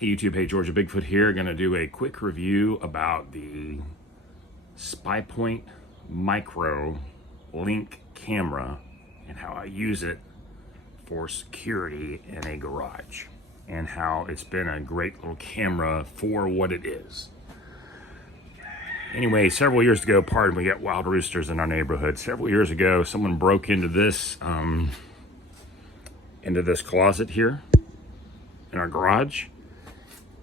Hey YouTube, hey Georgia Bigfoot here. Gonna do a quick review about the Spypoint Micro Link camera and how I use it for security in a garage and how it's been a great little camera for what it is. Anyway, several years ago, pardon, we got wild roosters in our neighborhood. Several years ago, someone broke into this closet here in our garage.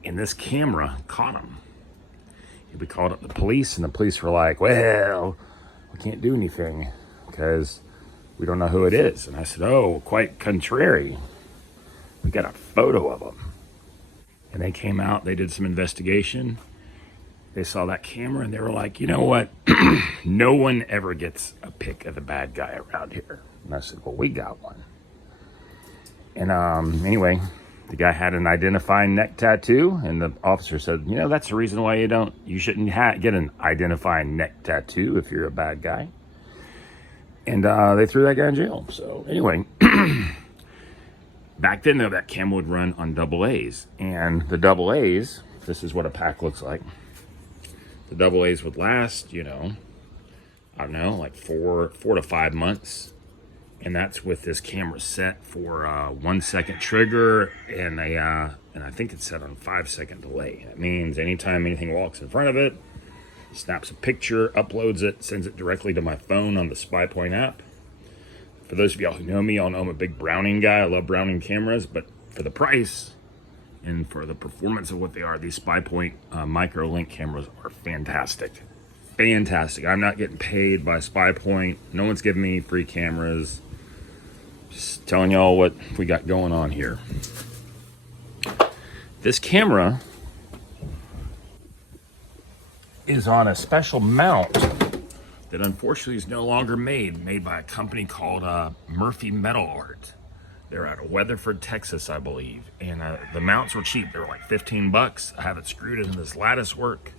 And this camera caught him. We called up the police, and the police were like, well, we can't do anything because we don't know who it is. And I said, oh, quite contrary. We got a photo of him. And they came out, they did some investigation. They saw that camera, and they were like, you know what? No one ever gets a pic of the bad guy around here. And I said, well, we got one. And anyway, the guy had an identifying neck tattoo, and the officer said, you know, that's the reason why you shouldn't get an identifying neck tattoo if you're a bad guy. And they threw that guy in jail. So anyway, back then though, that camera would run on AA's, and the AA's, this is what a pack looks like. The AA's would last, you know, I don't know, like four to 5 months. And that's with this camera set for 1 second trigger and I think it's set on 5-second delay. That means anytime anything walks in front of it, snaps a picture, uploads it, sends it directly to my phone on the Spypoint app. For those of y'all who know me, y'all know I'm a big Browning guy. I love Browning cameras, but for the price and for the performance of what they are, these Spypoint Micro Link cameras are fantastic. Fantastic. I'm not getting paid by Spypoint. No one's giving me free cameras. Just telling y'all what we got going on here. This camera is on a special mount that unfortunately is no longer made by a company called Murphy Metal Art. They're out of Weatherford, Texas, I believe. And the mounts were cheap. They were like 15 bucks. I have it screwed into this lattice work.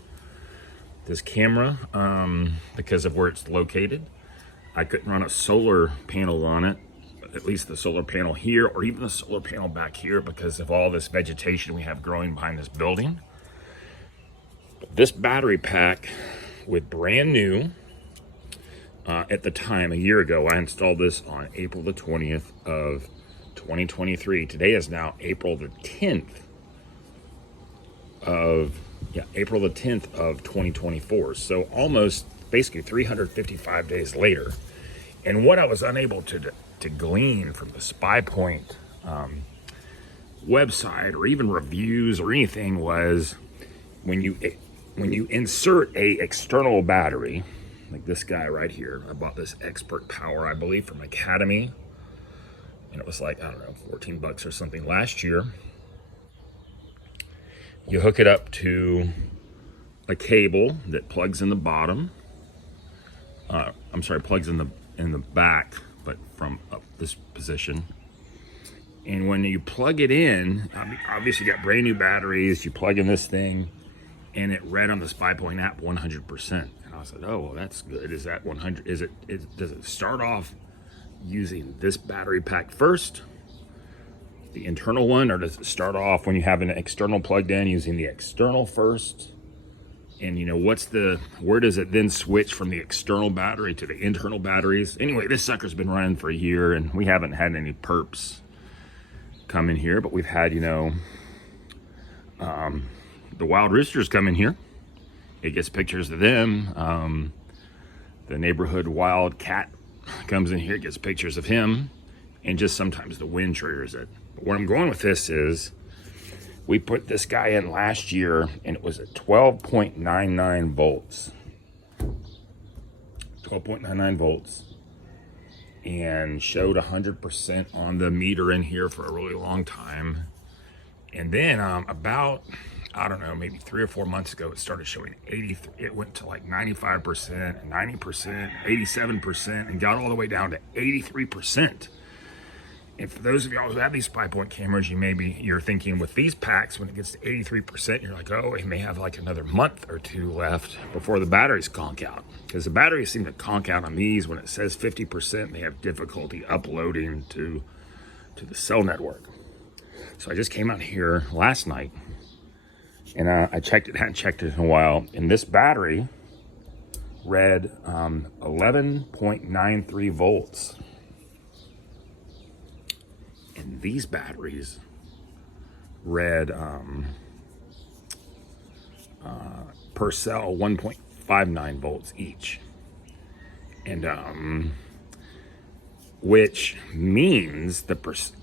This camera, because of where it's located, I couldn't run a solar panel on it, at least the solar panel here, or even the solar panel back here, because of all this vegetation we have growing behind this building. This battery pack, with brand new, at the time, a year ago, I installed this on April the 20th of 2023. Today is now April the 10th of 2024. So almost basically 355 days later. And what I was unable to glean from the Spypoint website or even reviews or anything was when you insert a external battery, like this guy right here. I bought this Expert Power, I believe, from Academy, and it was like, I don't know, 14 bucks or something last year. You hook it up to a cable that plugs in the bottom. Plugs in the back, but from up this position. And when you plug it in, obviously you got brand new batteries, you plug in this thing, and it read on the Spypoint app 100%. And I said, oh, well, that's good. Is that 100? Does it start off using this battery pack first, the internal one, or does it start off when you have an external plugged in using the external first? And you know, where does it then switch from the external battery to the internal batteries? Anyway, this sucker's been running for a year, and we haven't had any perps come in here, but we've had, you know, the wild roosters come in here. It gets pictures of them. The neighborhood wild cat comes in here, gets pictures of him, and just sometimes the wind triggers it. But where I'm going with this is, we put this guy in last year, and it was at 12.99 volts. 12.99 volts. And showed 100% on the meter in here for a really long time. And then about, I don't know, maybe 3 or 4 months ago, it started showing 83. It went to like 95%, 90%, 87%, and got all the way down to 83%. And for those of y'all who have these Spypoint cameras, you're thinking with these packs, when it gets to 83%, you're like, oh, it may have like another month or two left before the batteries conk out. Because the batteries seem to conk out on these when it says 50%, they have difficulty uploading to the cell network. So I just came out here last night And I checked it, hadn't checked it in a while. And this battery read 11.93 volts. And these batteries read per cell 1.59 volts each. And which means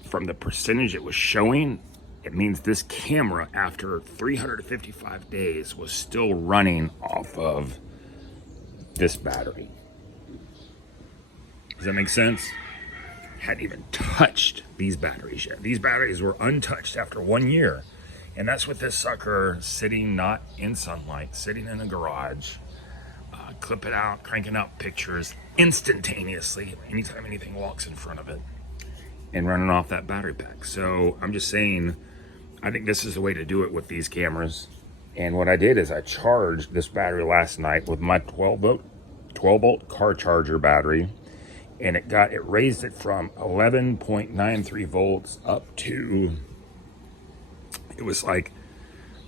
from the percentage it was showing, it means this camera after 355 days was still running off of this battery. Does that make sense? Hadn't even touched these batteries yet. These batteries were untouched after 1 year. And that's with this sucker sitting not in sunlight, sitting in a garage, clip it out, cranking out pictures instantaneously anytime anything walks in front of it, and running off that battery pack. So I'm just saying, I think this is the way to do it with these cameras. And what I did is I charged this battery last night with my 12 volt car charger battery, and it raised it from 11.93 volts up to, it was like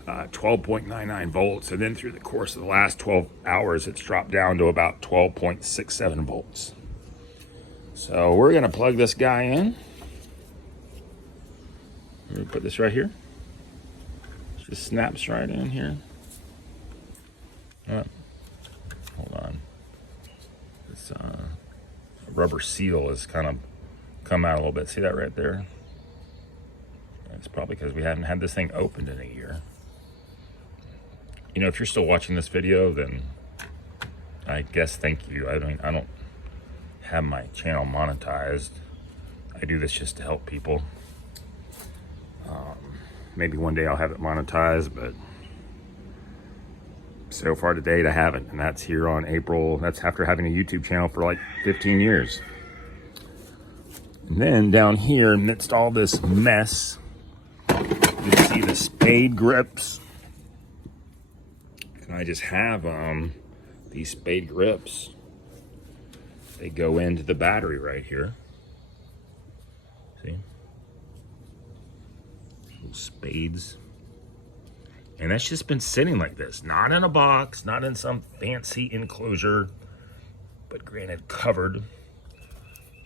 12.99 volts, and then through the course of the last 12 hours it's dropped down to about 12.67 volts. So we're gonna plug this guy in. We're gonna put this right here. It just snaps right in here. Hold on. This rubber seal has kind of come out a little bit. See that right there? It's probably because we haven't had this thing opened in a year. You know, if you're still watching this video, then I guess thank you. I don't have my channel monetized. I do this just to help people. Maybe one day I'll have it monetized, but so far to date I haven't. And that's here on April. That's after having a YouTube channel for like 15 years. And then down here, amidst all this mess, you see the spade grips. And I just have these spade grips. They go into the battery right here. See? Little spades. And that's just been sitting like this. Not in a box, not in some fancy enclosure, but granted covered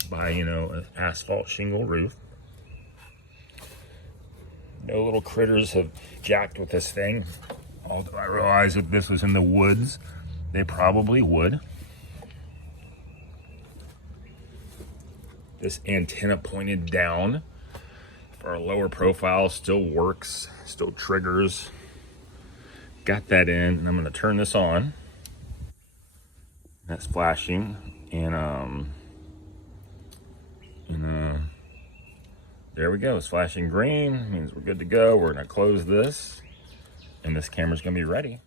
by, you know, an asphalt shingle roof. No little critters have jacked with this thing. Although I realize if this was in the woods, they probably would. This antenna pointed down for a lower profile still works, still triggers. Got that in, and I'm gonna turn this on. That's flashing, and there we go. It's flashing green, means we're good to go. We're gonna close this, and this camera's gonna be ready.